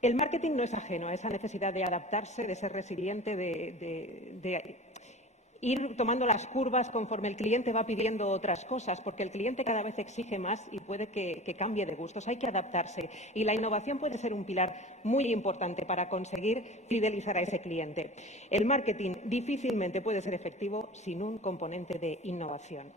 El marketing no es ajeno a esa necesidad de adaptarse, de ser resiliente, de ir tomando las curvas conforme el cliente va pidiendo otras cosas, porque el cliente cada vez exige más y puede que cambie de gustos. Hay que adaptarse y la innovación puede ser un pilar muy importante para conseguir fidelizar a ese cliente. El marketing difícilmente puede ser efectivo sin un componente de innovación.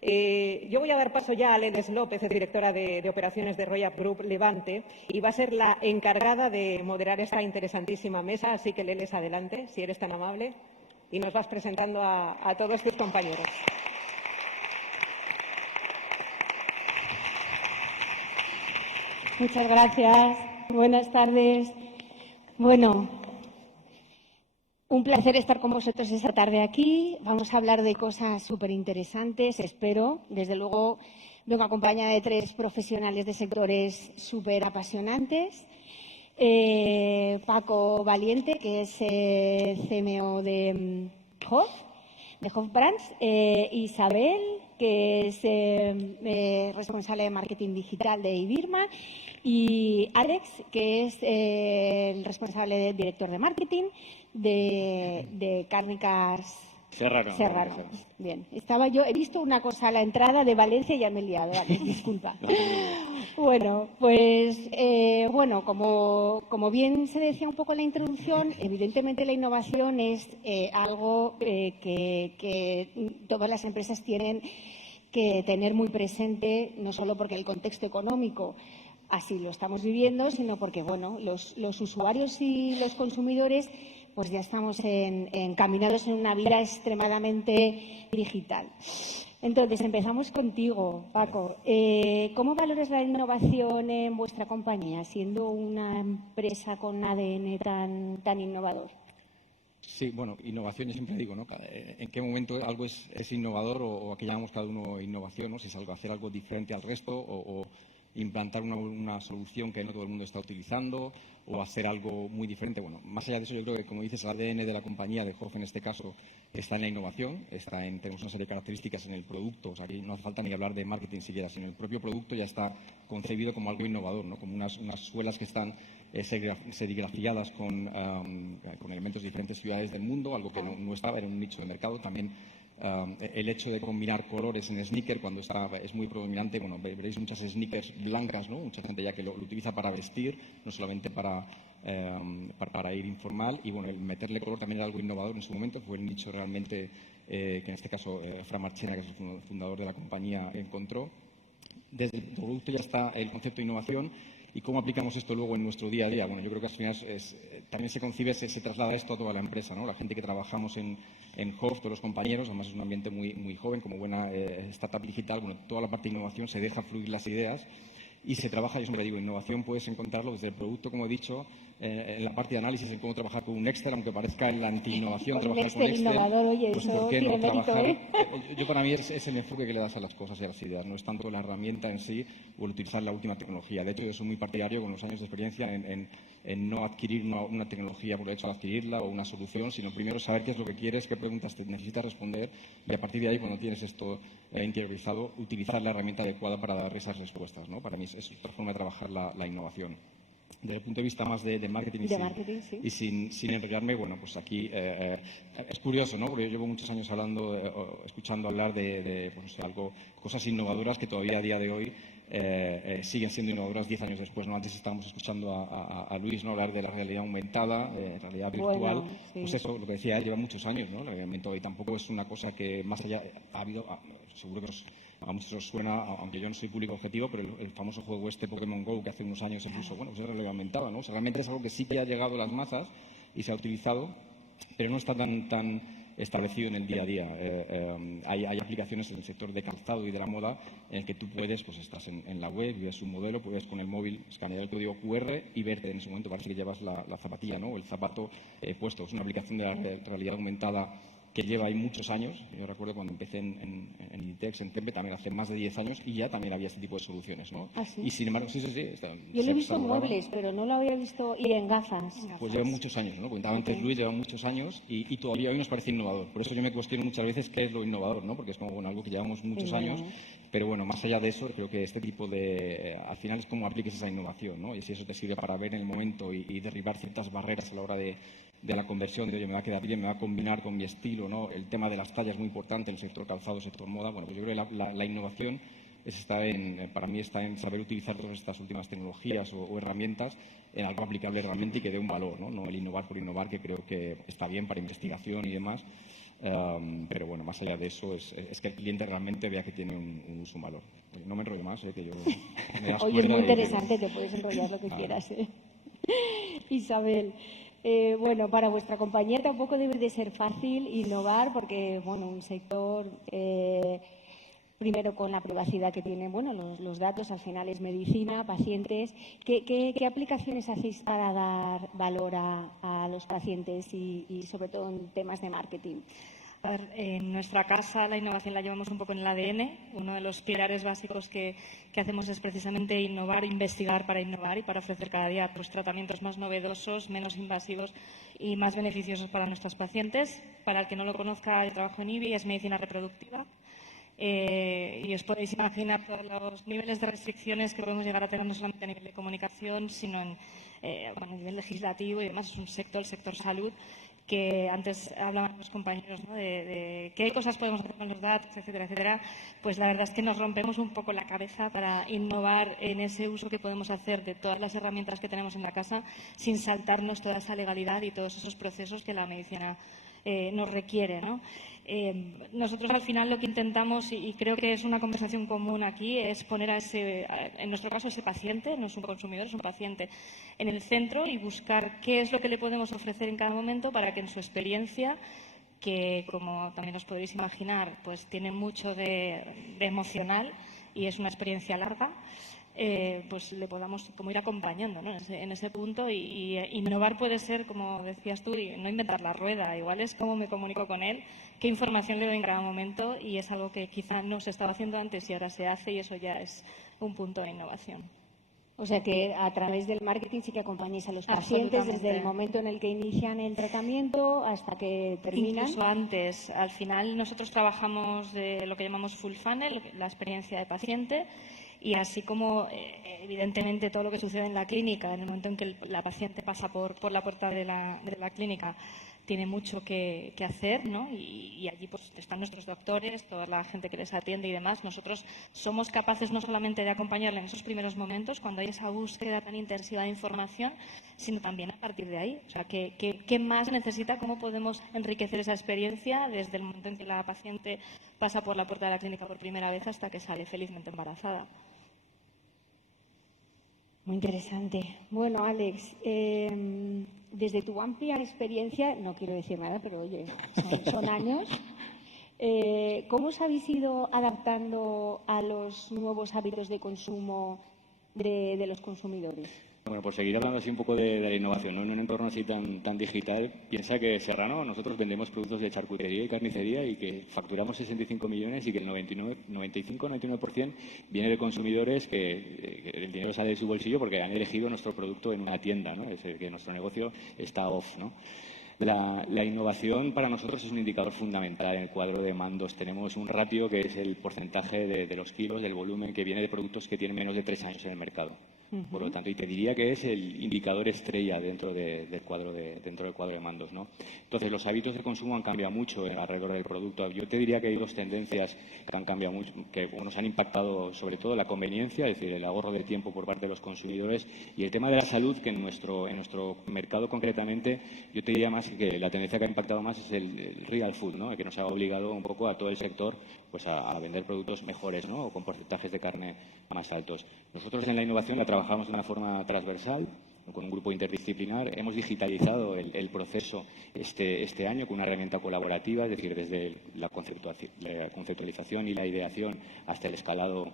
Yo voy a dar paso ya a Leles López, directora de operaciones de Royal Group Levante, y va a ser la encargada de moderar esta interesantísima mesa. Así que, Leles, adelante, si eres tan amable, y nos vas presentando a todos tus compañeros. Muchas gracias. Buenas tardes. Bueno, un placer estar con vosotros esta tarde aquí. Vamos a hablar de cosas súper interesantes, espero. Desde luego, vengo acompañada de 3 profesionales de sectores súper apasionantes. Paco Valiente, que es CMO de Hof Brands, Isabel, que es responsable de marketing digital de Ibirma, y Alex, que es el responsable director de marketing de Cárnicas Serrano. Bien, he visto una cosa a la entrada de Valencia y ya me he liado, Alex, disculpa. Bueno, pues como bien se decía un poco en la introducción, evidentemente la innovación es algo que todas las empresas tienen que tener muy presente, no solo porque el contexto económico así lo estamos viviendo, sino porque los usuarios y los consumidores pues ya estamos encaminados en una vida extremadamente digital. Entonces, empezamos contigo, Paco. ¿Cómo valoras la innovación en vuestra compañía, siendo una empresa con ADN tan innovador? Sí, bueno, innovación, yo siempre digo, ¿no? ¿En qué momento algo es innovador o a qué llamamos cada uno innovación, ¿no? Si es hacer algo diferente al resto o implantar una solución que no todo el mundo está utilizando o hacer algo muy diferente. Bueno, más allá de eso, yo creo que, como dices, el ADN de la compañía, de Hof en este caso, está en la innovación, tenemos una serie de características en el producto, o sea, aquí no hace falta ni hablar de marketing siquiera, sino el propio producto ya está concebido como algo innovador, ¿no? Como unas suelas que están serigrafiadas con elementos de diferentes ciudades del mundo, algo que no estaba, era un nicho de mercado. También el hecho de combinar colores en sneaker cuando es muy predominante. Bueno, veréis muchas sneakers blancas, ¿no? Mucha gente ya que lo utiliza para vestir, no solamente para ir informal. Y bueno, el meterle color también era algo innovador en su momento. Fue el nicho realmente que en este caso Fran Marchena, que es el fundador de la compañía, encontró. Desde el producto ya está el concepto de innovación. ¿Y cómo aplicamos esto luego en nuestro día a día? Bueno, yo creo que al final también se concibe, se traslada esto a toda la empresa, ¿no? La gente que trabajamos en Hof, todos los compañeros, además es un ambiente muy joven, como buena startup digital. Bueno, toda la parte de innovación se deja fluir las ideas y se trabaja. Yo siempre digo, innovación puedes encontrarlo desde el producto, como he dicho, en la parte de análisis, en cómo trabajar con un Excel, aunque parezca en la anti-innovación trabajar con Excel. Innovador, oye, pues eso ¿por qué no trabajar? Yo Para mí es el enfoque que le das a las cosas y a las ideas, no es tanto la herramienta en sí o el utilizar la última tecnología. De hecho, yo soy muy partidario con los años de experiencia en no adquirir una tecnología por el hecho de adquirirla o una solución, sino primero saber qué es lo que quieres, qué preguntas te necesitas responder y a partir de ahí, cuando tienes esto interiorizado, utilizar la herramienta adecuada para dar esas respuestas, ¿no? Para mí es otra forma de trabajar la innovación. Desde el punto de vista más de marketing y sin enrollarme, bueno, pues aquí es curioso, ¿no? Porque yo llevo muchos años escuchando hablar de cosas innovadoras que todavía a día de hoy siguen siendo innovadoras 10 años después, ¿no? Antes estábamos escuchando a Luis, ¿no? Hablar de la realidad aumentada, realidad virtual. Bueno, sí. Pues eso, lo que decía él, lleva muchos años, ¿no? La realidad aumentada, y tampoco es una cosa que más allá ha habido, seguro que a muchos os suena, aunque yo no soy público objetivo, pero el famoso juego Pokémon Go, que hace unos años se puso, bueno, pues es realidad aumentada, ¿no? O sea, realmente es algo que sí que ha llegado a las masas y se ha utilizado, pero no está tan establecido en el día a día. Hay aplicaciones en el sector de calzado y de la moda en el que tú puedes, pues estás en la web, ves un modelo, puedes con el móvil escanear el código QR y verte en ese momento, parece que llevas la zapatilla, ¿no? O el zapato puesto. Es una aplicación de la realidad aumentada que lleva ahí muchos años. Yo recuerdo cuando empecé en Inditex, en Tempe, también hace más de 10 años, y ya también había este tipo de soluciones, ¿no? ¿Ah, sí? Y sin embargo, sí. Yo lo he visto en muebles, pero no lo había visto ir en gafas. Pues lleva muchos años, ¿no? Comentaba antes Luis, lleva muchos años y todavía hoy nos parece innovador. Por eso yo me cuestiono muchas veces qué es lo innovador, ¿no? Porque es como, bueno, algo que llevamos muchos años, Pero bueno, más allá de eso, creo que este tipo de... al final es como apliques esa innovación, ¿no? Y si eso te sirve para ver en el momento y derribar ciertas barreras a la hora de la conversión, de oye, me va a quedar bien, me va a combinar con mi estilo, ¿no? El tema de las tallas es muy importante en el sector calzado, sector moda. Bueno, pues yo creo que la innovación para mí está en saber utilizar todas estas últimas tecnologías o herramientas en algo aplicable realmente y que dé un valor, ¿no? No el innovar por innovar, que creo que está bien para investigación y demás. Pero bueno, más allá de eso, es que el cliente realmente vea que tiene un valor. No me enrollo más, que yo me das Oye, es muy cuerda interesante, te puedes enrollar lo que quieras. Isabel, bueno, para vuestra compañía tampoco debe de ser fácil innovar porque, bueno, un sector, primero con la privacidad que tienen, bueno, los datos, al final es medicina, pacientes. ¿Qué aplicaciones hacéis para dar valor a los pacientes y sobre todo en temas de marketing? A ver, en nuestra casa la innovación la llevamos un poco en el ADN. Uno de los pilares básicos que hacemos es precisamente innovar, investigar para innovar y para ofrecer cada día pues, tratamientos más novedosos, menos invasivos y más beneficiosos para nuestros pacientes. Para el que no lo conozca, el trabajo en IBI es medicina reproductiva. Y os podéis imaginar todos los niveles de restricciones que podemos llegar a tener no solamente a nivel de comunicación, sino a nivel legislativo y demás. Es un sector, el sector salud, que antes hablaban los compañeros, ¿no? de qué cosas podemos hacer con los datos, etcétera, etcétera. Pues la verdad es que nos rompemos un poco la cabeza para innovar en ese uso que podemos hacer de todas las herramientas que tenemos en la casa sin saltarnos toda esa legalidad y todos esos procesos que la medicina nos requiere, ¿no? Nosotros al final lo que intentamos, y creo que es una conversación común aquí, es poner en nuestro caso ese paciente, no es un consumidor, es un paciente, en el centro y buscar qué es lo que le podemos ofrecer en cada momento para que en su experiencia, que como también os podréis imaginar, pues tiene mucho de emocional y es una experiencia larga, pues le podamos como ir acompañando, ¿no? en ese punto y innovar puede ser, como decías tú, y no inventar la rueda, igual es cómo me comunico con él, qué información le doy en cada momento y es algo que quizá no se estaba haciendo antes y ahora se hace y eso ya es un punto de innovación. O sea que a través del marketing sí que acompañáis a los pacientes desde el momento en el que inician el tratamiento hasta que terminan. Incluso antes. Al final nosotros trabajamos de lo que llamamos full funnel, la experiencia de paciente. Y así como, evidentemente, todo lo que sucede en la clínica, en el momento en que la paciente pasa por la puerta de la clínica, tiene mucho que hacer, ¿no? Y allí pues están nuestros doctores, toda la gente que les atiende y demás. Nosotros somos capaces no solamente de acompañarle en esos primeros momentos, cuando hay esa búsqueda tan intensiva de información, sino también a partir de ahí. O sea, ¿qué más necesita? ¿Cómo podemos enriquecer esa experiencia desde el momento en que la paciente pasa por la puerta de la clínica por primera vez hasta que sale felizmente embarazada? Muy interesante. Bueno, Alex, desde tu amplia experiencia, no quiero decir nada, pero oye, son años, ¿cómo os habéis ido adaptando a los nuevos hábitos de consumo de los consumidores? Bueno, por seguir hablando así un poco de la innovación, ¿no? En un entorno así tan digital, piensa que Serrano, nosotros vendemos productos de charcutería y carnicería y que facturamos 65 millones y que el 95-99% viene de consumidores que el dinero sale de su bolsillo porque han elegido nuestro producto en una tienda, ¿no? Es decir, que nuestro negocio está off, ¿no? La innovación para nosotros es un indicador fundamental en el cuadro de mandos. Tenemos un ratio que es el porcentaje de los kilos, del volumen que viene de productos que tienen menos de 3 años en el mercado. Por lo tanto, y te diría que es el indicador estrella dentro del cuadro de mandos, ¿no? Entonces, los hábitos de consumo han cambiado mucho alrededor del producto. Yo te diría que hay dos tendencias que han cambiado mucho, que nos han impactado sobre todo la conveniencia, es decir, el ahorro de tiempo por parte de los consumidores y el tema de la salud, que en nuestro mercado concretamente, yo te diría más que la tendencia que ha impactado más es el real food, ¿no? Que nos ha obligado un poco a todo el sector pues a vender productos mejores, ¿no? O con porcentajes de carne más altos. Nosotros en la innovación la trabajamos de una forma transversal, con un grupo interdisciplinar. Hemos digitalizado el proceso este año con una herramienta colaborativa, es decir, desde la conceptualización y la ideación hasta el escalado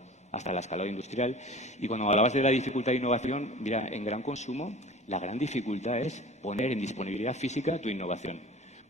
industrial. Y cuando hablabas de la dificultad de innovación, mira, en gran consumo la gran dificultad es poner en disponibilidad física tu innovación.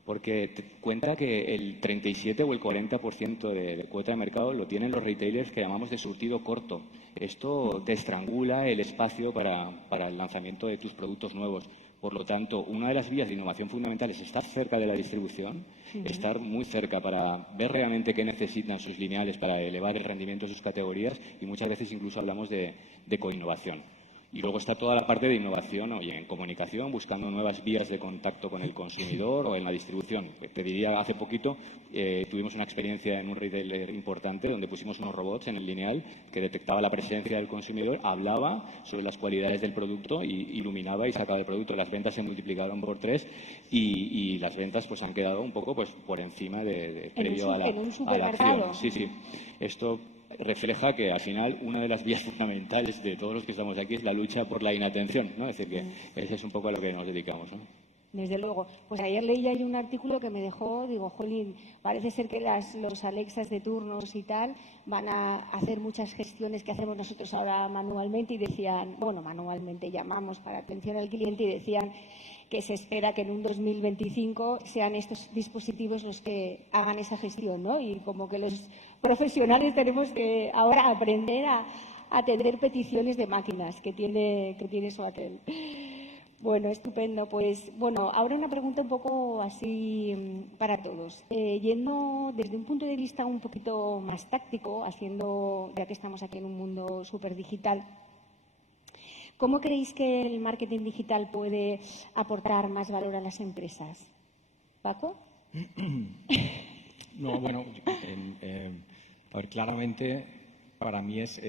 porque cuenta que el 37 o el 40% de cuota de mercado lo tienen los retailers que llamamos de surtido corto. Esto te estrangula el espacio para el lanzamiento de tus productos nuevos. Por lo tanto, una de las vías de innovación fundamental es estar cerca de la distribución, estar muy cerca para ver realmente qué necesitan sus lineales para elevar el rendimiento de sus categorías, y muchas veces incluso hablamos de coinnovación. Y luego está toda la parte de innovación en comunicación, buscando nuevas vías de contacto con el consumidor o en la distribución. Te diría, hace poquito tuvimos una experiencia en un retailer importante donde pusimos unos robots en el lineal que detectaba la presencia del consumidor, hablaba sobre las cualidades del producto y iluminaba y sacaba el producto. Las ventas se multiplicaron por 3 y las ventas pues han quedado un poco pues por encima previo a la acción. Sí, sí. Esto refleja que al final una de las vías fundamentales de todos los que estamos aquí es la lucha por la inatención, ¿no? Es decir, que ese es un poco a lo que nos dedicamos, ¿no? Desde luego. Pues ayer leí ahí un artículo que me dejó, digo, jolín, parece ser que los Alexas de turnos y tal van a hacer muchas gestiones que hacemos nosotros ahora manualmente, y decían, bueno, manualmente llamamos para atención al cliente, y decían que se espera que en un 2025 sean estos dispositivos los que hagan esa gestión, ¿no? Y como que los profesionales tenemos que ahora aprender a atender peticiones de máquinas que tiene Soatel. Bueno, estupendo. Pues, bueno, ahora una pregunta un poco así para todos. Yendo desde un punto de vista un poquito más táctico, ya que estamos aquí en un mundo súper digital, ¿cómo creéis que el marketing digital puede aportar más valor a las empresas? ¿Paco? No, bueno, a ver, claramente para mí es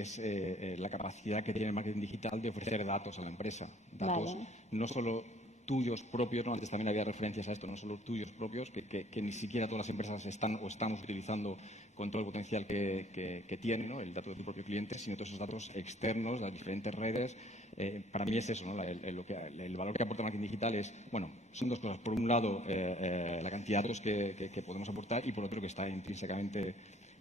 la capacidad que tiene el marketing digital de ofrecer datos a la empresa. Datos no solo tuyos propios, ¿no? Antes también había referencias a esto, no solo tuyos propios, que ni siquiera todas las empresas están o estamos utilizando con todo el potencial que tienen, ¿no? El dato de tu propio cliente, sino todos esos datos externos, las diferentes redes. Para mí es eso, ¿no? El valor que aporta el marketing digital es, bueno, son dos cosas. Por un lado, la cantidad de datos que podemos aportar, y por otro, que está intrínsecamente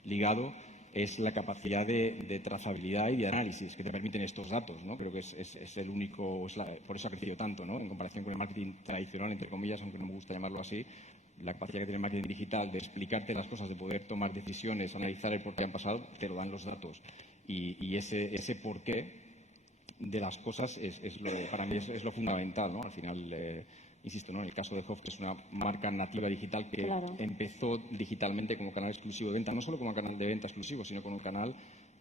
ligado, es la capacidad de trazabilidad y de análisis que te permiten estos datos, ¿no? Creo que es el único, por eso ha crecido tanto, ¿no? En comparación con el marketing tradicional, entre comillas, aunque no me gusta llamarlo así, la capacidad que tiene el marketing digital de explicarte las cosas, de poder tomar decisiones, analizar el por qué han pasado, te lo dan los datos. Y ese porqué de las cosas para mí es lo fundamental, ¿no? Al final, insisto, ¿no? En el caso de Hof, que es una marca nativa digital que empezó digitalmente como canal exclusivo de venta, no solo como canal de venta exclusivo, sino como canal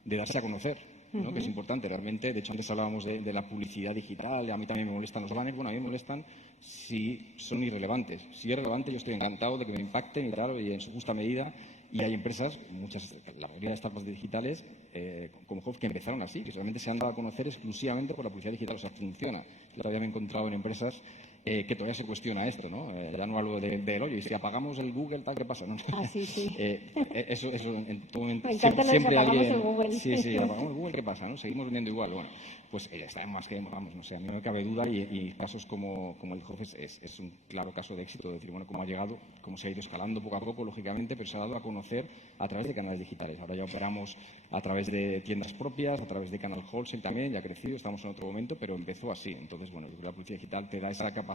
de darse a conocer, ¿no? Que es importante realmente. De hecho, antes hablábamos de la publicidad digital, a mí también me molestan los banners. Bueno, a mí me molestan si son irrelevantes. Si es relevante, yo estoy encantado de que me impacten y tal, y en su justa medida. Y hay empresas, la mayoría de startups digitales, como Hof, que empezaron así, que realmente se han dado a conocer exclusivamente por la publicidad digital. O sea, funciona. Todavía me he encontrado en empresas que todavía se cuestiona esto, ¿no? Ya no hablo del hoyo, y si apagamos el Google, tal, ¿qué pasa? ¿No? Sí, sí. Eso en todo momento, me encanta siempre apagamos alguien... el Google. Sí, apagamos el Google, ¿qué pasa? ¿No? Seguimos vendiendo igual. Bueno, pues está más que, vamos, no sé, a mí no me cabe duda, y casos como el de Hof es un claro caso de éxito, de decir, bueno, cómo ha llegado, cómo se ha ido escalando poco a poco, lógicamente, pero se ha dado a conocer a través de canales digitales. Ahora ya operamos a través de tiendas propias, a través de canal wholesale también, ya ha crecido, estamos en otro momento, pero empezó así. Entonces, bueno, yo creo que la publicidad digital te da esa capacidad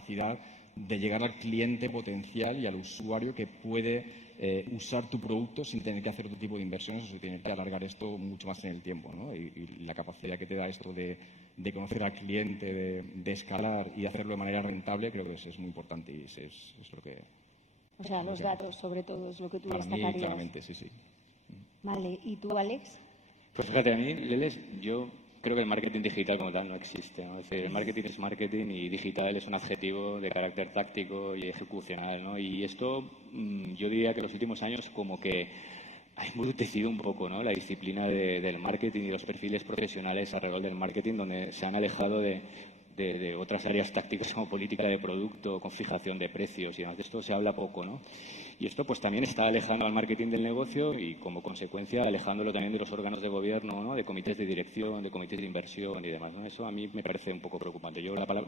de llegar al cliente potencial y al usuario que puede usar tu producto sin tener que hacer otro tipo de inversiones o sin tener que alargar esto mucho más en el tiempo, ¿no? Y la capacidad que te da esto de conocer al cliente, de escalar y de hacerlo de manera rentable, creo que es muy importante, y es lo que... O sea, los datos, sobre todo, es lo que tú para mí, destacarías. claramente, sí. Vale, ¿y tú, Alex? Pues fíjate, a mí, Leles, yo creo que el marketing digital como tal no existe, ¿no? Es decir, el marketing es marketing y digital es un adjetivo de carácter táctico y ejecucional, ¿no? Y esto, yo diría que en los últimos años como que ha embrutecido un poco, ¿no? La disciplina del marketing y los perfiles profesionales alrededor del marketing, donde se han alejado de otras áreas tácticas como política de producto, con fijación de precios y demás. De esto se habla poco, ¿no? Y esto pues también está alejando al marketing del negocio y, como consecuencia, alejándolo también de los órganos de gobierno, ¿no? De comités de dirección, de comités de inversión y demás, ¿no? Eso a mí me parece un poco preocupante.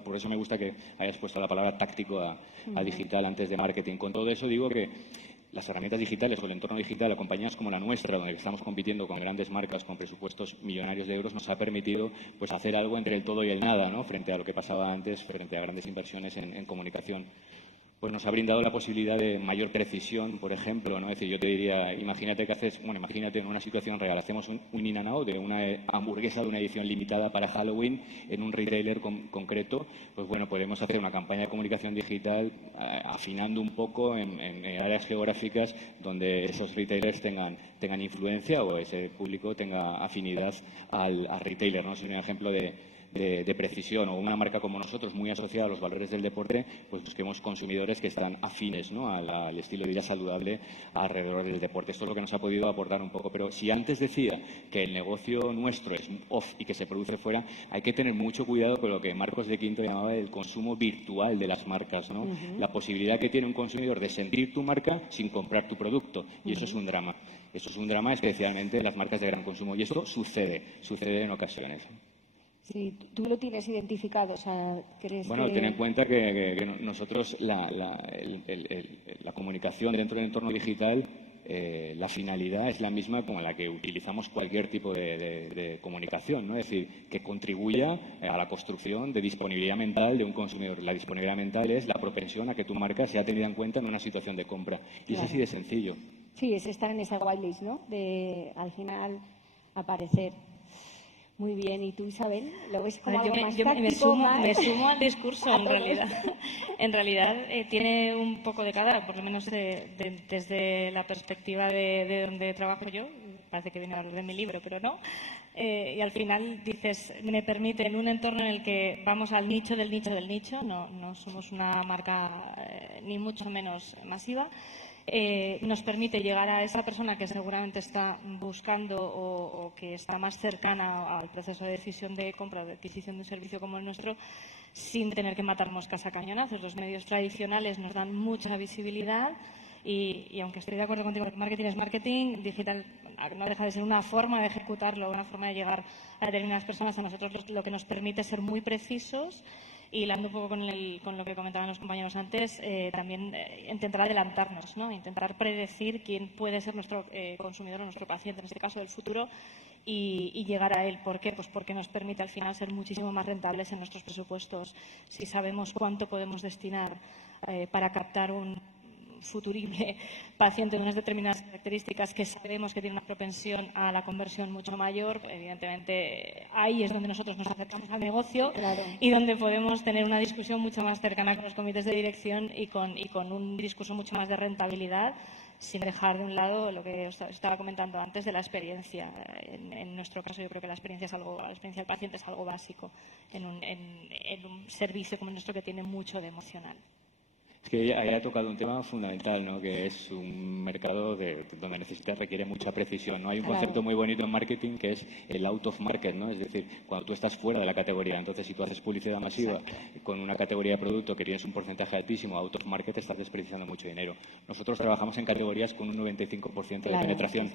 Por eso me gusta que hayas puesto la palabra táctico a digital antes de marketing. Con todo eso digo que las herramientas digitales o el entorno digital a compañías como la nuestra, donde estamos compitiendo con grandes marcas con presupuestos millonarios de euros, nos ha permitido pues hacer algo entre el todo y el nada, ¿no? Frente a lo que pasaba antes, frente a grandes inversiones en comunicación. pues nos ha brindado la posibilidad de mayor precisión, por ejemplo, ¿no? Es decir, yo te diría, imagínate en una situación real, hacemos un in-and-out de una hamburguesa de una edición limitada para Halloween en un retailer concreto, pues bueno, podemos hacer una campaña de comunicación digital afinando un poco en áreas geográficas donde esos retailers tengan influencia o ese público tenga afinidad al retailer, ¿no? Es un ejemplo de precisión, o una marca como nosotros muy asociada a los valores del deporte, pues busquemos consumidores que están afines, ¿no?, al estilo de vida saludable alrededor del deporte. Esto es lo que nos ha podido aportar un poco. Pero si antes decía que el negocio nuestro es off y que se produce fuera, hay que tener mucho cuidado con lo que Marcos de Quinte llamaba el consumo virtual de las marcas, ¿no? La posibilidad que tiene un consumidor de sentir tu marca sin comprar tu producto. Y eso es un drama. Eso es un drama especialmente en las marcas de gran consumo. Y esto sucede en ocasiones. Sí, tú lo tienes identificado, o sea, ¿crees Bueno, que...? ten en cuenta que nosotros la comunicación dentro del entorno digital, la finalidad es la misma con la que utilizamos cualquier tipo de comunicación, ¿no? Es decir, que contribuya a la construcción de disponibilidad mental de un consumidor. La disponibilidad mental es la propensión a que tu marca sea tenida en cuenta en una situación de compra. Y es así de sencillo. Sí, es estar en esa whitelist, ¿no? De, al final, aparecer. Muy bien. ¿Y tú, Isabel? ¿Lo ves como algo más táctico, me sumo al discurso, en realidad. En realidad tiene un poco de cada, por lo menos desde la perspectiva de donde trabajo yo. Parece que viene a hablar de mi libro, pero no. Y al final dices, me permite, en un entorno en el que vamos al nicho del nicho del nicho, no somos una marca ni mucho menos masiva, nos permite llegar a esa persona que seguramente está buscando o que está más cercana al proceso de decisión de compra o de adquisición de un servicio como el nuestro, sin tener que matar moscas a cañonazos. Los medios tradicionales nos dan mucha visibilidad y aunque estoy de acuerdo contigo que marketing es marketing, digital no deja de ser una forma de ejecutarlo, una forma de llegar a determinadas personas. A nosotros lo que nos permite ser muy precisos. Y hilando un poco con lo que comentaban los compañeros antes, también intentar adelantarnos, ¿no? Intentar predecir quién puede ser nuestro consumidor o nuestro paciente, en este caso del futuro, y llegar a él. ¿Por qué? Pues porque nos permite al final ser muchísimo más rentables en nuestros presupuestos. Si sabemos cuánto podemos destinar para captar un futurible paciente de unas determinadas características que sabemos que tiene una propensión a la conversión mucho mayor, evidentemente ahí es donde nosotros nos acercamos al negocio. Claro. Y donde podemos tener una discusión mucho más cercana con los comités de dirección y con un discurso mucho más de rentabilidad, sin dejar de un lado lo que os estaba comentando antes de la experiencia. En nuestro caso yo creo que la experiencia del paciente es algo básico en un servicio como el nuestro que tiene mucho de emocional. Es que ahí ha tocado un tema fundamental, ¿no? Que es un mercado donde requiere mucha precisión, ¿no? Hay un concepto muy bonito en marketing que es el out of market, ¿no? Es decir, cuando tú estás fuera de la categoría. Entonces, si tú haces publicidad masiva con una categoría de producto que tienes un porcentaje altísimo, out of market, estás desperdiciando mucho dinero. Nosotros trabajamos en categorías con un 95% de penetración.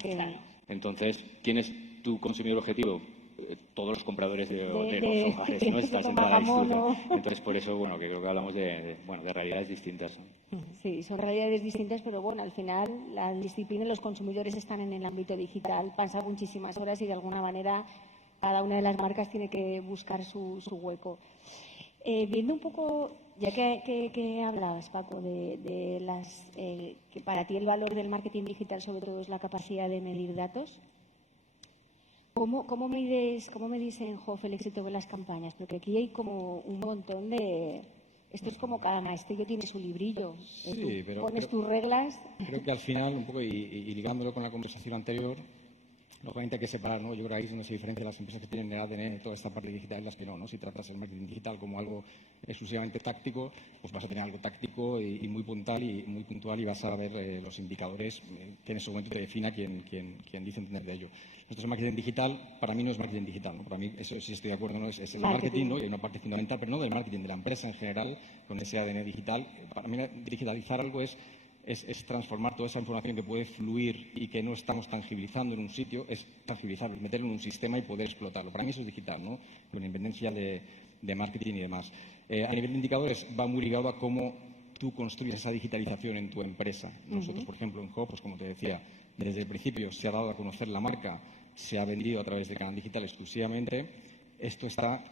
Entonces, ¿quién es tu consumidor objetivo? Todos los compradores de los hogares, ¿no? Están sentados a la discusión. Entonces, por eso, bueno, que creo que hablamos de realidades distintas, ¿no? Sí, son realidades distintas, pero bueno, al final la disciplina y los consumidores están en el ámbito digital, pasan muchísimas horas y de alguna manera cada una de las marcas tiene que buscar su hueco. Viendo un poco, ya que hablabas, Paco, de las que para ti el valor del marketing digital sobre todo es la capacidad de medir datos, ¿cómo medís en Hof el éxito de las campañas? Porque aquí hay como un montón de... Esto es como cada maestrillo tiene su librillo. Sí, pero pones tus reglas. Creo que al final, un poco, y ligándolo con la conversación anterior, lógicamente hay que separar, ¿no? Yo creo que ahí es donde se diferencia las empresas que tienen el ADN, toda esta parte digital y las que no, ¿no? Si tratas el marketing digital como algo exclusivamente táctico, pues vas a tener algo táctico y muy puntual y vas a ver los indicadores que en ese momento te defina quien dice entender de ello. Nosotros el marketing digital, para mí no es marketing digital, ¿no? Para mí, eso sí estoy de acuerdo, ¿no? Es el marketing, ¿no? Y hay una parte fundamental, pero no del marketing, de la empresa en general, con ese ADN digital. Para mí digitalizar algo es transformar toda esa información que puede fluir y que no estamos tangibilizando en un sitio, es tangibilizarlo, meterlo en un sistema y poder explotarlo. Para mí eso es digital, ¿no? Con la independencia de marketing y demás. A nivel de indicadores va muy ligado a cómo tú construyes esa digitalización en tu empresa. Nosotros, por ejemplo, en Hof, pues como te decía, desde el principio se ha dado a conocer la marca, se ha vendido a través del canal digital exclusivamente. Esto está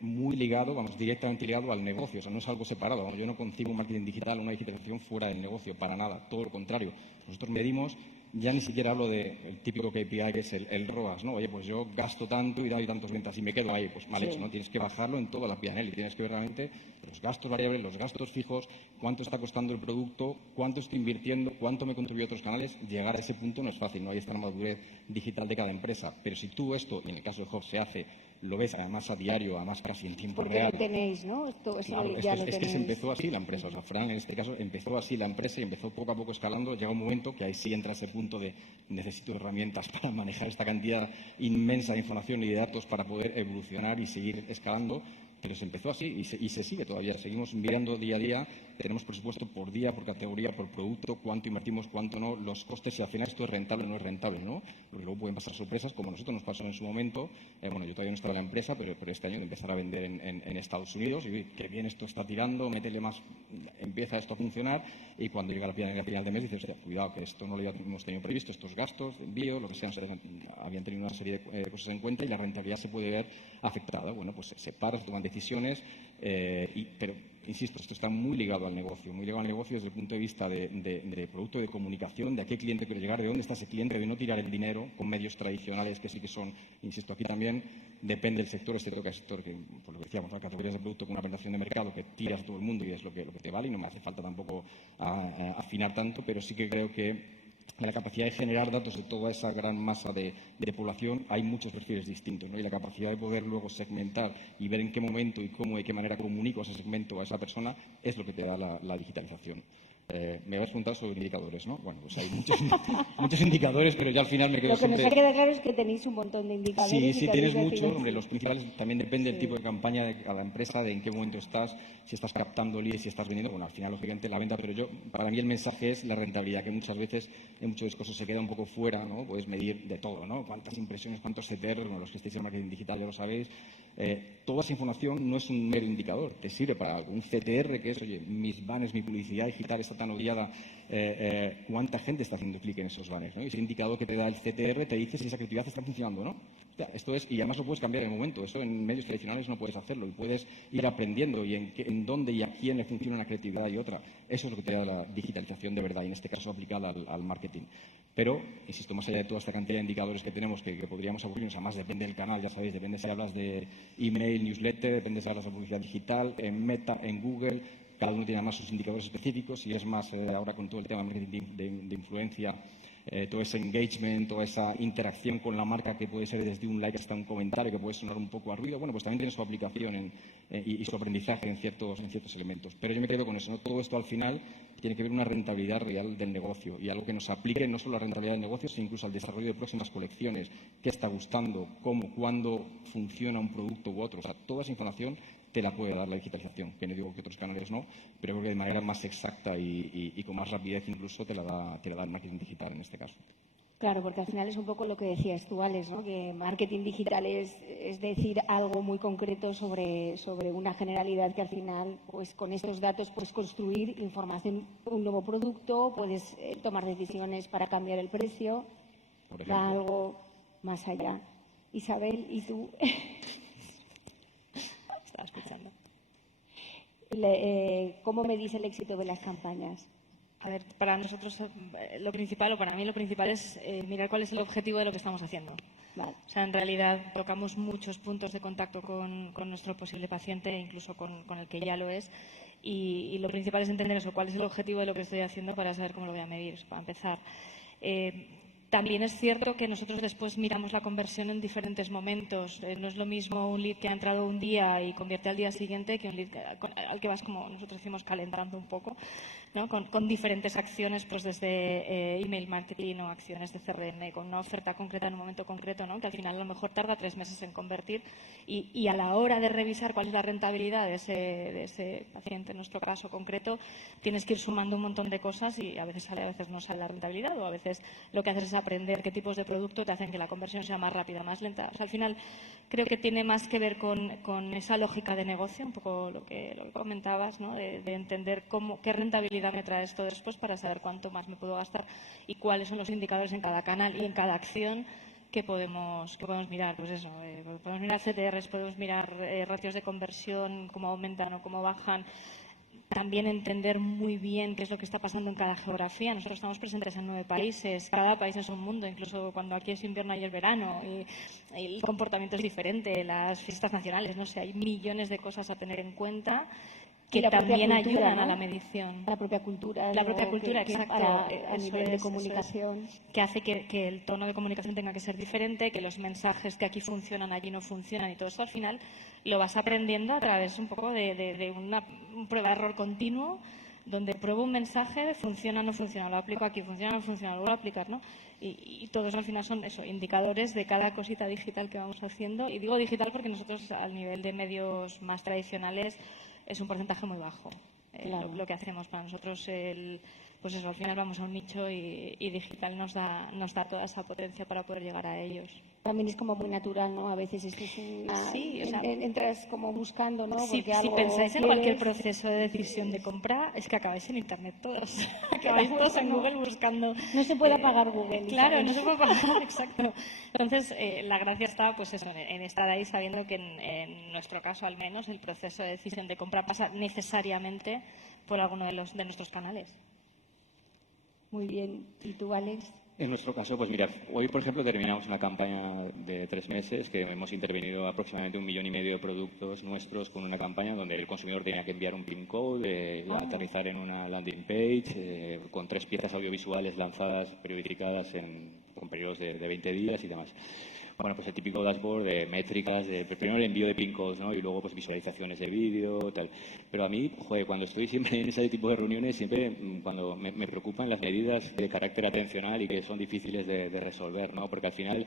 muy ligado, directamente ligado al negocio. O sea, no es algo separado. Vamos, yo no concibo un marketing digital o una digitalización fuera del negocio, para nada. Todo lo contrario. Nosotros medimos, ya ni siquiera hablo del típico KPI que es el ROAS, ¿no? Oye, pues yo gasto tanto y doy tantas ventas y me quedo ahí. Pues mal hecho, ¿no? Tienes que bajarlo en toda la P&L y tienes que ver realmente los gastos variables, los gastos fijos, cuánto está costando el producto, cuánto estoy invirtiendo, cuánto me contribuye a otros canales. Llegar a ese punto no es fácil, no hay esta madurez digital de cada empresa. Pero si tú esto, y en el caso de Hub se hace, lo ves además a diario, además casi en tiempo Porque real. lo tenéis, ¿no? Esto Claro, ya es lo que tenéis. se empezó así la empresa. O sea, Fran, en este caso, empezó así la empresa y empezó poco a poco escalando. Llega un momento que ahí sí entra ese punto de necesito herramientas para manejar esta cantidad inmensa de información y de datos para poder evolucionar y seguir escalando. Pero se empezó así y se sigue todavía. Seguimos mirando día a día, tenemos presupuesto por día, por categoría, por producto, cuánto invertimos, cuánto no, los costes, y al final esto es rentable o no es rentable, ¿no? Porque luego pueden pasar sorpresas, como a nosotros nos pasó en su momento. Bueno, yo todavía no estaba en la empresa, pero este año de empezar a vender en Estados Unidos y que bien esto está tirando, métele más, empieza esto a funcionar, y cuando llega la final de mes dices, hostia, cuidado, que esto no lo hemos tenido previsto, estos gastos de envío, lo que sea, habían tenido una serie de cosas en cuenta y la rentabilidad se puede ver afectada. Bueno, pues se para, se toman decisiones, pero insisto, esto está muy ligado al negocio, desde el punto de vista de producto de comunicación, de a qué cliente quiero llegar, de dónde está ese cliente, de no tirar el dinero con medios tradicionales que sí que son, insisto, aquí también depende del sector, este toca sector que, por lo que decíamos, las categorías de producto con una penetración de mercado que tiras a todo el mundo y es lo que te vale, y no me hace falta tampoco afinar tanto, pero sí que creo que en la capacidad de generar datos de toda esa gran masa de población hay muchos perfiles distintos, ¿no? Y la capacidad de poder luego segmentar y ver en qué momento y cómo y de qué manera comunico ese segmento a esa persona es lo que te da la digitalización. Me habéis preguntado sobre indicadores, ¿no? Bueno, pues hay muchos indicadores, pero ya al final me quedo Lo que nos siempre... ha quedado claro es que tenéis un montón de indicadores. Sí, y tienes podéis mucho. decir- Hombre, los principales también depende del tipo de campaña de cada empresa, de en qué momento estás, si estás captando leads, si estás vendiendo. Bueno, al final, lógicamente, la venta, pero para mí el mensaje es la rentabilidad, que muchas veces en muchos casos se queda un poco fuera, ¿no? Puedes medir de todo, ¿no? Cuántas impresiones, cuántos CTR, bueno, los que estáis en marketing digital ya lo sabéis. Toda esa información no es un mero indicador, te sirve para algo. Un CTR, que es, oye, mis banners, mi publicidad digital está tan odiada, cuánta gente está haciendo clic en esos banners, ¿no? Y ese indicador que te da el CTR te dice si esa creatividad está funcionando o no. O sea, esto es, y además lo puedes cambiar en el momento. Eso en medios tradicionales no puedes hacerlo y puedes ir aprendiendo y en dónde y a quién le funciona una creatividad y otra. Eso es lo que te da la digitalización de verdad y en este caso aplicada al marketing. Pero, insisto, más allá de toda esta cantidad de indicadores que tenemos que podríamos aburrirnos, además depende del canal, ya sabéis, depende si hablas de email, newsletter, depende si hablas de publicidad digital, en Meta, en Google. Cada uno tiene más sus indicadores específicos y es más ahora con todo el tema de marketing de influencia, todo ese engagement, toda esa interacción con la marca que puede ser desde un like hasta un comentario que puede sonar un poco a ruido. Bueno, pues también tiene su aplicación y su aprendizaje en ciertos elementos. Pero yo me quedo con eso, ¿no? Todo esto al final tiene que ver una rentabilidad real del negocio y algo que nos aplique no solo a la rentabilidad del negocio, sino incluso al desarrollo de próximas colecciones, qué está gustando, cómo, cuándo funciona un producto u otro. O sea, toda esa información te la puede dar la digitalización, que no digo que otros canales no, pero creo que de manera más exacta y con más rapidez incluso te la da el marketing digital en este caso. Claro, porque al final es un poco lo que decías tú, Alex, ¿no? Que marketing digital es decir algo muy concreto sobre una generalidad que al final, pues con estos datos puedes construir información, un nuevo producto, puedes tomar decisiones para cambiar el precio, Por ejemplo. va algo más allá. Isabel, ¿y tú? Estaba escuchando. ¿Cómo medís el éxito de las campañas? A ver, para nosotros lo principal, o para mí lo principal es mirar cuál es el objetivo de lo que estamos haciendo. Vale. O sea, en realidad tocamos muchos puntos de contacto con nuestro posible paciente, incluso con el que ya lo es, y lo principal es entender eso, cuál es el objetivo de lo que estoy haciendo para saber cómo lo voy a medir, para empezar. También es cierto que nosotros después miramos la conversión en diferentes momentos. No es lo mismo un lead que ha entrado un día y convierte al día siguiente que un lead al que vas, como nosotros decimos, calentando un poco, ¿no? Con diferentes acciones, pues desde email marketing o acciones de CRM, con una oferta concreta en un momento concreto, ¿no? Que al final a lo mejor tarda 3 meses en convertir y a la hora de revisar cuál es la rentabilidad de ese paciente, en nuestro caso concreto, tienes que ir sumando un montón de cosas y a veces sale, a veces no sale la rentabilidad o a veces lo que haces es aprender qué tipos de producto te hacen que la conversión sea más rápida, más lenta. O sea, al final creo que tiene más que ver con esa lógica de negocio, un poco lo que comentabas, ¿no? De entender qué rentabilidad me trae esto después para saber cuánto más me puedo gastar y cuáles son los indicadores en cada canal y en cada acción que podemos mirar. Pues eso, podemos mirar CTRs, podemos mirar ratios de conversión, cómo aumentan o cómo bajan. También entender muy bien qué es lo que está pasando en cada geografía. Nosotros estamos presentes en 9 países, cada país es un mundo, incluso cuando aquí es invierno y es verano, y el comportamiento es diferente, las fiestas nacionales, no sé, hay millones de cosas a tener en cuenta que también ayudan, ¿no?, a la medición. La propia cultura. La propia cultura, exacto. A nivel de comunicación. Que hace que el tono de comunicación tenga que ser diferente, que los mensajes que aquí funcionan, allí no funcionan, y todo eso al final lo vas aprendiendo a través un poco de una prueba-error continuo, donde pruebo un mensaje, funciona o no funciona, lo aplico aquí, funciona o no funciona, lo vuelvo a aplicar, ¿no? Y todo eso al final son indicadores de cada cosita digital que vamos haciendo. Y digo digital porque nosotros, al nivel de medios más tradicionales, es un porcentaje muy bajo. Claro. Lo que hacemos para nosotros, pues eso, al final vamos a un nicho y digital nos da toda esa potencia para poder llegar a ellos. También es como muy natural, ¿no? A veces esto es sí, o sea, entras como buscando, ¿no? Si pensáis en cualquier proceso de decisión de compra, es que acabáis en Internet todos. Acabáis todos en Google buscando. No se puede apagar Google. Claro, ¿sabes? no se puede apagar, exacto. Entonces, la gracia está pues eso, en estar ahí sabiendo que en nuestro caso, al menos, el proceso de decisión de compra pasa necesariamente por alguno de nuestros canales. Muy bien. ¿Y tú, Alex? En nuestro caso, pues mira, hoy por ejemplo terminamos una campaña de 3 meses que hemos intervenido aproximadamente 1,5 millones de productos nuestros con una campaña donde el consumidor tenía que enviar un PIN code, aterrizar en una landing page con 3 piezas audiovisuales lanzadas, periodificadas con periodos de 20 días y demás. Bueno, pues el típico dashboard de métricas, primero el envío de PIN codes, ¿no? Y luego pues visualizaciones de vídeo, tal. Pero a mí, joder, cuando estoy siempre en ese tipo de reuniones, siempre cuando me preocupan las medidas de carácter atencional y que son difíciles de resolver, ¿no? Porque al final,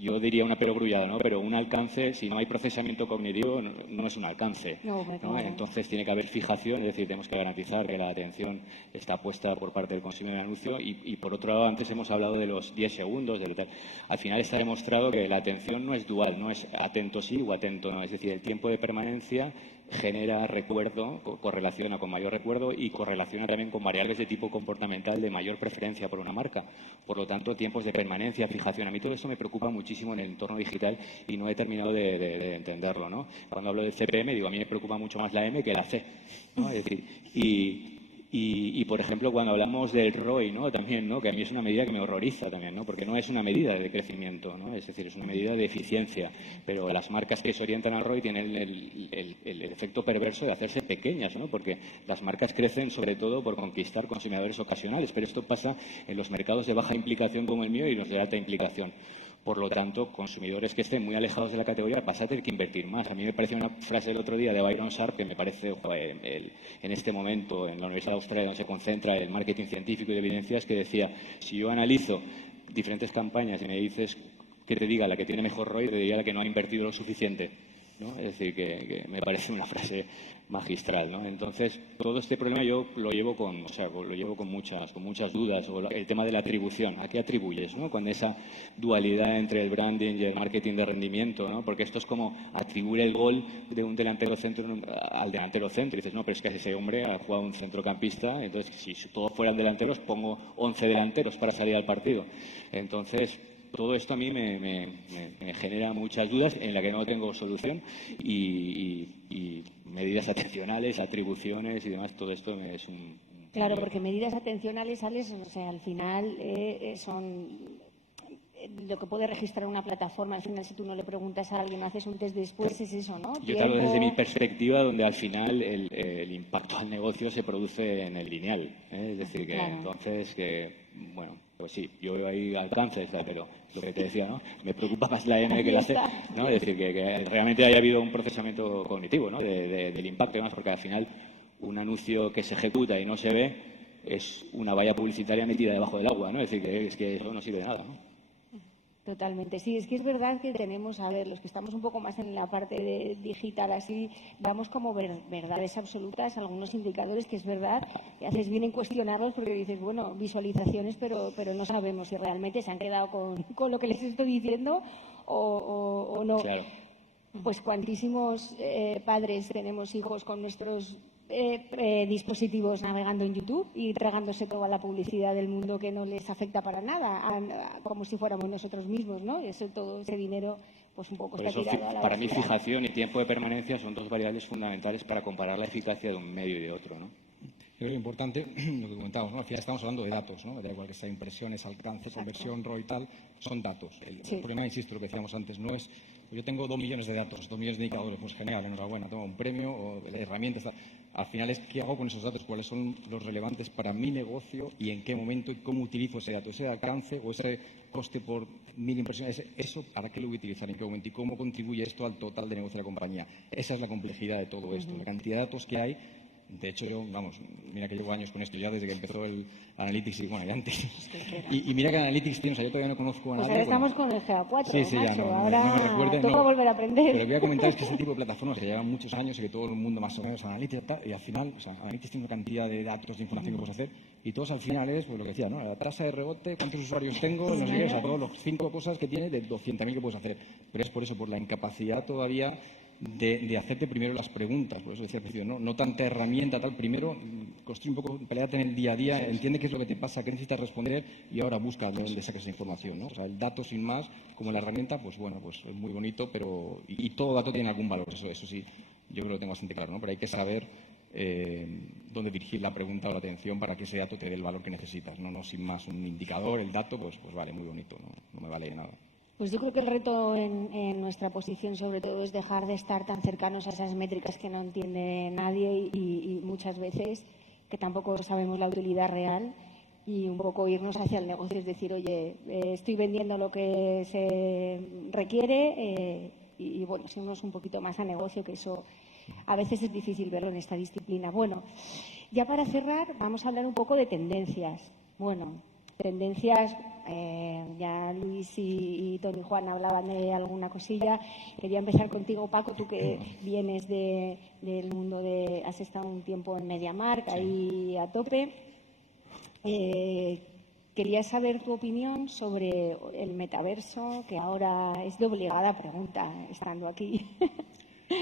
yo diría una perogrullada, ¿no? Pero un alcance, si no hay procesamiento cognitivo, no es un alcance, ¿no? Entonces tiene que haber fijación, es decir, tenemos que garantizar que la atención está puesta por parte del consumidor en el anuncio y por otro lado, antes hemos hablado de los 10 segundos, al final está demostrado que la atención no es dual, no es atento sí o atento no. Es decir, el tiempo de permanencia genera recuerdo, correlaciona con mayor recuerdo y correlaciona también con variables de tipo comportamental de mayor preferencia por una marca. Por lo tanto, tiempos de permanencia, fijación. A mí todo esto me preocupa muchísimo en el entorno digital y no he terminado de entenderlo, ¿no? Cuando hablo del CPM, digo, a mí me preocupa mucho más la M que la C, ¿no? Es decir, y, por ejemplo, cuando hablamos del ROI, ¿no? También, ¿no? Que a mí es una medida que me horroriza también, ¿no? Porque no es una medida de crecimiento, ¿no? Es decir, es una medida de eficiencia. Pero las marcas que se orientan al ROI tienen el efecto perverso de hacerse pequeñas, ¿no? Porque las marcas crecen sobre todo por conquistar consumidores ocasionales. Pero esto pasa en los mercados de baja implicación como el mío y los de alta implicación. Por lo tanto, consumidores que estén muy alejados de la categoría vas a tener que invertir más. A mí me pareció una frase el otro día de Byron Sharp que me parece, en este momento, en la Universidad de Australia, donde se concentra el marketing científico y de evidencias, que decía, si yo analizo diferentes campañas y me dices que te diga la que tiene mejor ROI, te diría la que no ha invertido lo suficiente, ¿no? Es decir, que me parece una frase magistral, ¿no? Entonces, todo este problema yo lo llevo con muchas dudas. O el tema de la atribución. ¿A qué atribuyes, no? Con esa dualidad entre el branding y el marketing de rendimiento, ¿no? Porque esto es como atribuir el gol de un delantero centro al delantero centro. Y dices, no, pero es que ese hombre ha jugado un centrocampista, entonces si todos fueran delanteros, pongo 11 delanteros para salir al partido. Entonces, todo esto a mí me genera muchas dudas en las que no tengo solución y medidas atencionales, atribuciones y demás, todo esto es un... Claro, porque medidas atencionales, Alex, o sea, al final son lo que puede registrar una plataforma. Al final, si tú no le preguntas a alguien, haces un test después, es eso, ¿no? Yo te hablo desde mi perspectiva, donde al final el impacto al negocio se produce en el lineal, ¿eh? Es decir, que claro. entonces, bueno, pues sí, yo veo ahí alcances, pero lo que te decía, ¿no? Me preocupa más la N que la C, ¿no? Es decir, que realmente haya habido un procesamiento cognitivo, ¿no? Del impacto y demás, porque al final un anuncio que se ejecuta y no se ve es una valla publicitaria metida debajo del agua, ¿no? Es decir, es que eso no sirve de nada, ¿no? Totalmente. Sí, es que es verdad que tenemos, a ver, los que estamos un poco más en la parte de digital, así, damos como verdades absolutas algunos indicadores que es verdad, que haces bien en cuestionarlos porque dices, bueno, visualizaciones, pero no sabemos si realmente se han quedado con lo que les estoy diciendo o no. Claro. pues cuantísimos padres tenemos hijos con nuestros dispositivos navegando en YouTube y tragándose toda la publicidad del mundo que no les afecta para nada, como si fuéramos nosotros mismos, ¿no? Todo ese dinero, pues un poco Por está eso, tirado a la para mí, basura. fijación y tiempo de permanencia son dos variables fundamentales para comparar la eficacia de un medio y de otro, ¿no? Creo que es importante lo que comentábamos, ¿no? Al final estamos hablando de datos, ¿no? Da igual que sea impresiones, alcance, conversión, ROI y tal, son datos. El problema, insisto, lo que decíamos antes, no es yo tengo 2 millones de datos, 2 millones de indicadores, pues genial, enhorabuena, toma un premio o herramientas. Al final es qué hago con esos datos, cuáles son los relevantes para mi negocio y en qué momento y cómo utilizo ese dato, ese alcance o ese coste por 1000 impresiones, eso para qué lo voy a utilizar, en qué momento y cómo contribuye esto al total de negocio de la compañía. Esa es la complejidad de todo esto, la cantidad de datos que hay. De hecho, yo, vamos, mira que llevo años con esto ya desde que empezó el Analytics y, bueno, ya antes. Y mira que Analytics tiene, o sea, yo todavía no conozco a Pues nadie. ahora estamos con el GA4, sí, ya, macho. no Ahora me recuerde, toca volver a aprender. Pero lo que voy a comentar es que ese tipo de plataformas que llevan muchos años y que todo el mundo más o menos Analytics y al final, o sea, Analytics tiene una cantidad de datos, de información que puedes hacer y todos al final es, pues lo que decía, ¿no? La tasa de rebote, cuántos usuarios tengo, no sé qué, o sea, todos los 5 cosas que tiene de 200.000 que puedes hacer. Pero es por eso, por la incapacidad todavía de hacerte primero las preguntas, por eso decía al principio, no tanta herramienta, tal, primero construye un poco, peleate en el día a día, entiende qué es lo que te pasa, qué necesitas responder y ahora busca de dónde saques esa información, ¿no? O sea, el dato sin más, como la herramienta, pues bueno, pues es muy bonito, pero y todo dato tiene algún valor, eso sí, yo creo que lo tengo bastante claro, ¿no? Pero hay que saber dónde dirigir la pregunta o la atención para que ese dato te dé el valor que necesitas, no sin más un indicador, el dato, pues vale, muy bonito, no me vale de nada. Pues yo creo que el reto en nuestra posición, sobre todo, es dejar de estar tan cercanos a esas métricas que no entiende nadie y muchas veces que tampoco sabemos la utilidad real y un poco irnos hacia el negocio, es decir, oye, estoy vendiendo lo que se requiere y bueno, si uno es un poquito más a negocio, que eso a veces es difícil verlo en esta disciplina. Bueno, ya para cerrar, vamos a hablar un poco de tendencias. Bueno, tendencias, ya Luis y Tony Juan hablaban de alguna cosilla. Quería empezar contigo, Paco, tú que vienes del mundo has estado un tiempo en MediaMarkt, ahí a tope. Quería saber tu opinión sobre el metaverso, que ahora es de obligada pregunta, estando aquí.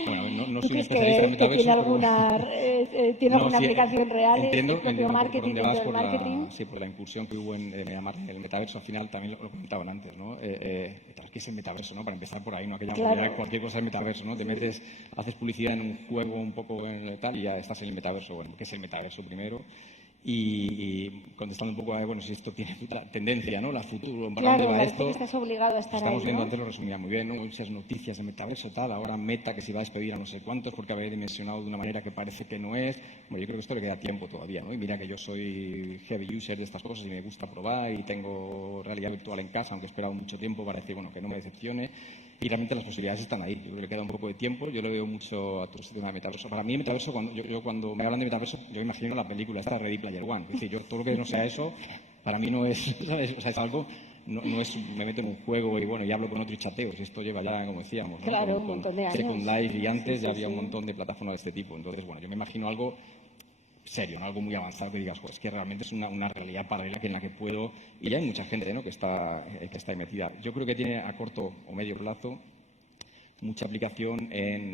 Bueno, no soy un ¿Crees especialista en que tiene metaverso, tiene alguna aplicación real entiendo, el propio por marketing, dónde vas del marketing? por la incursión que hubo en el metaverso. Al final también lo comentaban antes, ¿no? ¿Qué es el metaverso, no? Para empezar por ahí, ¿no? Claro. Cualquier cosa es metaverso, ¿no? Te metes, haces publicidad en un juego un poco en tal y ya estás en el metaverso. Bueno, ¿qué es el metaverso primero? Y contestando un poco a, bueno, si esto tiene tendencia, ¿no? La futuro, ¿para Claro, dónde va parece esto? que estás obligado a estar Estamos ahí, viendo, ¿no? antes lo resumía muy bien, ¿no? Muchas noticias de metaverso, tal, ahora Meta que se va a despedir a no sé cuántos porque había dimensionado de una manera que parece que no es. Bueno, yo creo que esto le queda tiempo todavía, ¿no? Y mira que yo soy heavy user de estas cosas y me gusta probar y tengo realidad virtual en casa, aunque he esperado mucho tiempo para decir, bueno, que no me decepcione. Y realmente las posibilidades están ahí. Yo creo que le queda un poco de tiempo. Yo le veo mucho a todo este tema de metaverso. Para mí, metaverso, cuando me hablan de metaverso, yo imagino la película esta Ready Player One. Es decir, yo todo lo que no sea eso, para mí no es, ¿sabes? O sea, es algo, no es, me meto en un juego y bueno, y hablo con otro y chateo. Esto lleva ya, como decíamos, ¿no? Claro, un montón de años. Second Life y antes Sí, ya sí, había sí. un montón de plataformas de este tipo. Entonces, bueno, yo me imagino algo serio, ¿no? Algo muy avanzado que digas, es que realmente es una realidad paralela en la que puedo, y ya hay mucha gente, ¿no? que está ahí metida. Yo creo que tiene a corto o medio plazo mucha aplicación en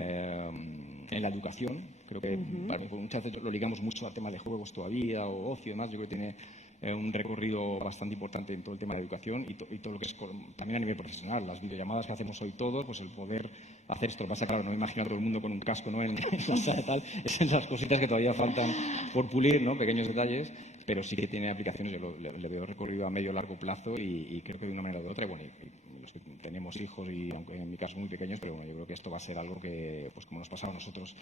la educación. Creo que muchas veces lo ligamos mucho al tema de juegos todavía o ocio y demás. Yo creo que tiene un recorrido bastante importante en todo el tema de la educación y todo lo que es también a nivel profesional. Las videollamadas que hacemos hoy todos, pues el poder hacer esto. Lo que pasa, claro, no me imagino a todo el mundo con un casco, ¿no? en la sala y tal. Esas son las cositas que todavía faltan por pulir, ¿no? Pequeños detalles, pero sí que tiene aplicaciones. Yo le veo recorrido a medio largo plazo y creo que de una manera o de otra. Y bueno, y los que tenemos hijos, y aunque en mi caso muy pequeños, pero bueno, yo creo que esto va a ser algo que, pues como nos pasaba a nosotros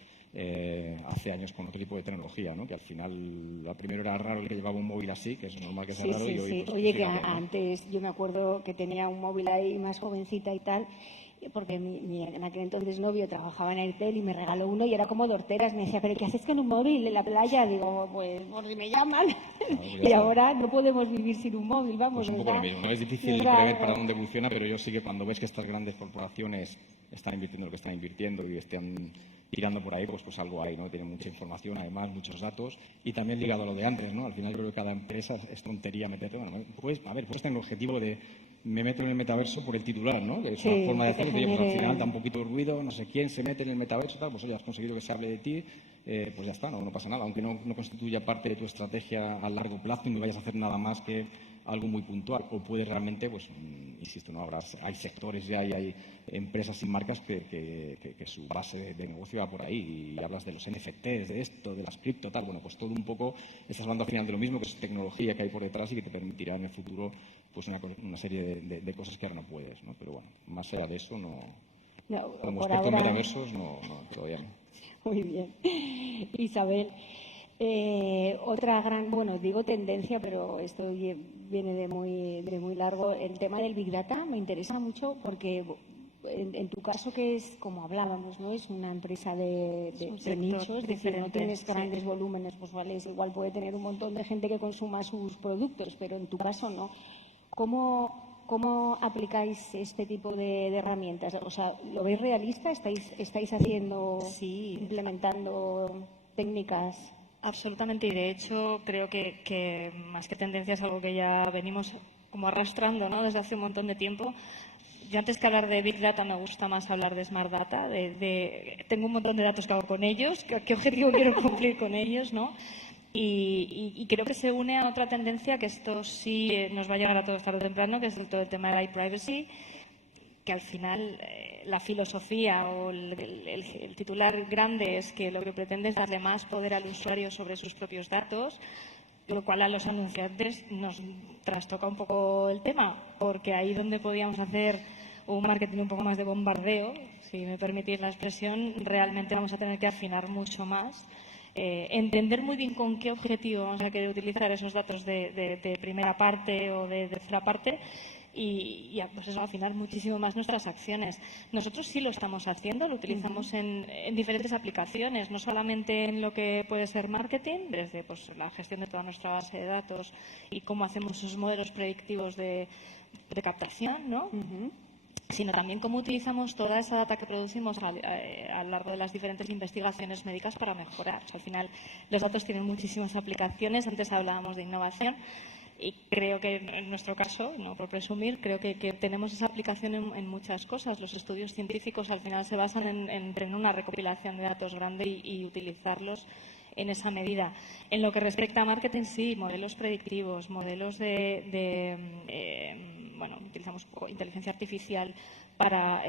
hace años con otro tipo de tecnología, ¿no? Que al final, primero era raro el que llevaba un móvil así, que es normal que sea raro, y hoy, Sí. pues, Oye, que fíjate, ¿no? antes yo me acuerdo que tenía un móvil ahí más jovencita y tal, porque mi en aquel entonces novio trabajaba en Airtel y me regaló uno y era como de horteras. Me decía, ¿pero qué haces con un móvil en la playa? Digo, pues por si me llaman. Y ahora no podemos vivir sin un móvil, vamos. Pues un poco lo ¿verdad? mismo, ¿no? Es difícil Claro. prever para dónde evoluciona, pero yo sí que cuando ves que estas grandes corporaciones están invirtiendo lo que están invirtiendo y están tirando por ahí, pues algo hay, ¿no? Tiene mucha información, además, muchos datos, y también ligado a lo de antes, ¿no? Al final yo creo que cada empresa es tontería meterte, bueno, puedes tener el objetivo de me meto en el metaverso por el titular, ¿no? Que es Sí, una forma de que te decir, oye, pues al genere- final da un poquito de ruido, no sé quién se mete en el metaverso, tal, pues oye, has conseguido que se hable de ti, pues ya está, no pasa nada. Aunque no constituya parte de tu estrategia a largo plazo y no vayas a hacer nada más que algo muy puntual. O puede realmente, pues, insisto, no hay sectores ya y hay empresas y marcas que su base de negocio va por ahí. Y hablas de los NFTs, de esto, de las cripto, tal. Bueno, pues todo un poco estás hablando al final de lo mismo, que es tecnología que hay por detrás y que te permitirá en el futuro pues una serie de cosas que ahora no puedes, ¿no? Pero bueno, más allá de eso, no. No, Como por experto en ahora- metaversos, no, todavía no. Muy bien. Isabel, otra gran, bueno, digo tendencia, pero esto viene de muy largo. El tema del Big Data me interesa mucho porque en tu caso, que es, como hablábamos, ¿no? Es una empresa de un sector nichos, es decir, no diferente, tienes sí. grandes volúmenes, pues vale, igual puede tener un montón de gente que consuma sus productos, pero en tu caso no. ¿Cómo aplicáis este tipo de herramientas? O sea, ¿lo veis realista? ¿Estáis haciendo, Sí. implementando técnicas? Absolutamente, y de hecho creo que más que tendencia es algo que ya venimos como arrastrando, ¿no? Desde hace un montón de tiempo. Yo antes que hablar de Big Data me gusta más hablar de Smart Data, tengo un montón de datos que hago con ellos, qué objetivo quiero cumplir con ellos, ¿no? Y creo que se une a otra tendencia, que esto sí nos va a llegar a todos tarde o temprano, que es todo el tema de la e-privacy, que al final la filosofía o el titular grande es que lo que pretende es darle más poder al usuario sobre sus propios datos, lo cual a los anunciantes nos trastoca un poco el tema, porque ahí donde podíamos hacer un marketing un poco más de bombardeo, si me permitís la expresión, realmente vamos a tener que afinar mucho más. Entender muy bien con qué objetivo vamos a querer utilizar esos datos de primera parte o de tercera parte y pues eso, afinar muchísimo más nuestras acciones. Nosotros sí lo estamos haciendo, lo utilizamos en diferentes aplicaciones, no solamente en lo que puede ser marketing, desde pues, la gestión de toda nuestra base de datos y cómo hacemos esos modelos predictivos de captación, ¿no? Sino también cómo utilizamos toda esa data que producimos a lo largo de las diferentes investigaciones médicas para mejorar. O sea, al final, los datos tienen muchísimas aplicaciones. Antes hablábamos de innovación y creo que en nuestro caso, no por presumir, creo que tenemos esa aplicación en muchas cosas. Los estudios científicos al final se basan en tener una recopilación de datos grande y utilizarlos en esa medida. En lo que respecta a marketing, sí, modelos predictivos, modelos bueno, utilizamos inteligencia artificial para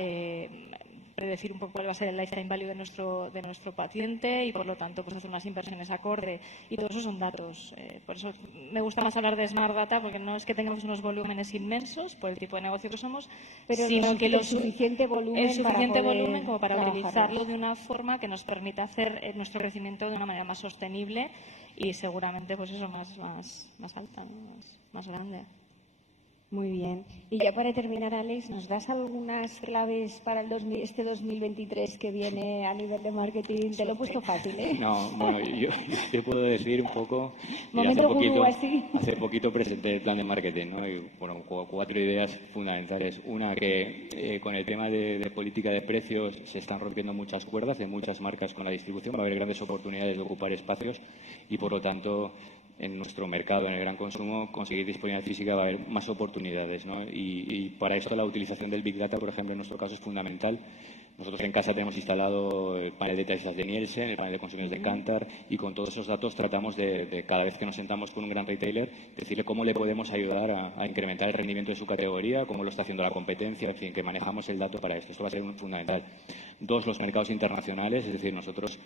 predecir un poco cuál va a ser el lifetime value de nuestro paciente y, por lo tanto, pues hacer unas inversiones acorde. Y todo eso son datos. Por eso me gusta más hablar de Smart Data, porque no es que tengamos unos volúmenes inmensos por el tipo de negocio que somos, Pero sino que el suficiente volumen como para trabajarlos. utilizarlo de una forma que nos permita hacer nuestro crecimiento de una manera más sostenible y seguramente pues eso más alta, ¿no? más grande. Muy bien. Y ya para terminar, Alex, ¿nos das algunas claves para este 2023 que viene a nivel de marketing? Te lo he puesto fácil, ¿eh? No, bueno, yo te puedo decir un poco. Momento gurú, así. Hace poquito presenté el plan de marketing, ¿no? Y, bueno, 4 ideas fundamentales. Una, que con el tema de política de precios se están rompiendo muchas cuerdas en muchas marcas con la distribución. Va a haber grandes oportunidades de ocupar espacios y, por lo tanto, en nuestro mercado, en el gran consumo, conseguir disponibilidad física va a haber más oportunidades, ¿no? Y para esto la utilización del Big Data, por ejemplo, en nuestro caso es fundamental. Nosotros en casa tenemos instalado el panel de tasas de Nielsen, el panel de consumidores de Kantar, y con todos esos datos tratamos de cada vez que nos sentamos con un gran retailer, decirle cómo le podemos ayudar a incrementar el rendimiento de su categoría, cómo lo está haciendo la competencia, en fin, que manejamos el dato para esto. Esto va a ser fundamental. 2, los mercados internacionales, es decir, nosotros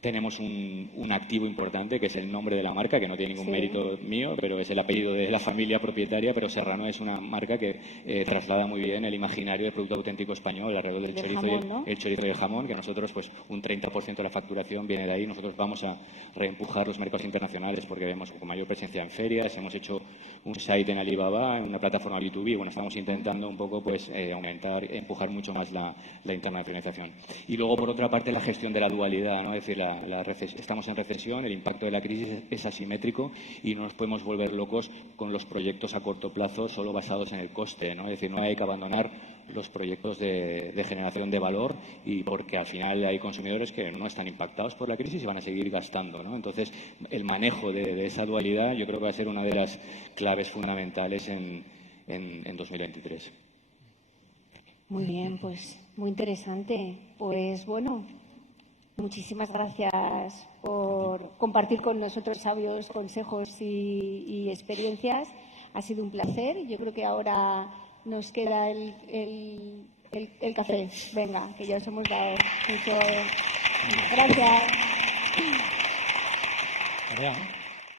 tenemos un activo importante que es el nombre de la marca, que no tiene ningún mérito mío, pero es el apellido de la familia propietaria, pero Serrano es una marca que traslada muy bien el imaginario del producto auténtico español alrededor del chorizo, jamón, ¿no? el chorizo y el jamón, que nosotros pues un 30% de la facturación viene de ahí. Nosotros vamos a reempujar los mercados internacionales porque vemos con mayor presencia en ferias, hemos hecho un site en Alibaba, en una plataforma B2B, bueno, estamos intentando un poco pues aumentar, empujar mucho más la internacionalización. Y luego, por otra parte, la gestión de la dualidad, ¿no? Es decir, estamos en recesión, el impacto de la crisis es asimétrico y no nos podemos volver locos con los proyectos a corto plazo solo basados en el coste, ¿no? Es decir, no hay que abandonar los proyectos de generación de valor, y porque al final hay consumidores que no están impactados por la crisis y van a seguir gastando, ¿no? Entonces, el manejo de esa dualidad yo creo que va a ser una de las claves fundamentales en en 2023. Muy bien, pues muy interesante. Pues bueno, muchísimas gracias por compartir con nosotros sabios consejos y experiencias. Ha sido un placer. Yo creo que ahora nos queda el café. Venga, que ya os hemos dado mucho. Gracias. Gracias.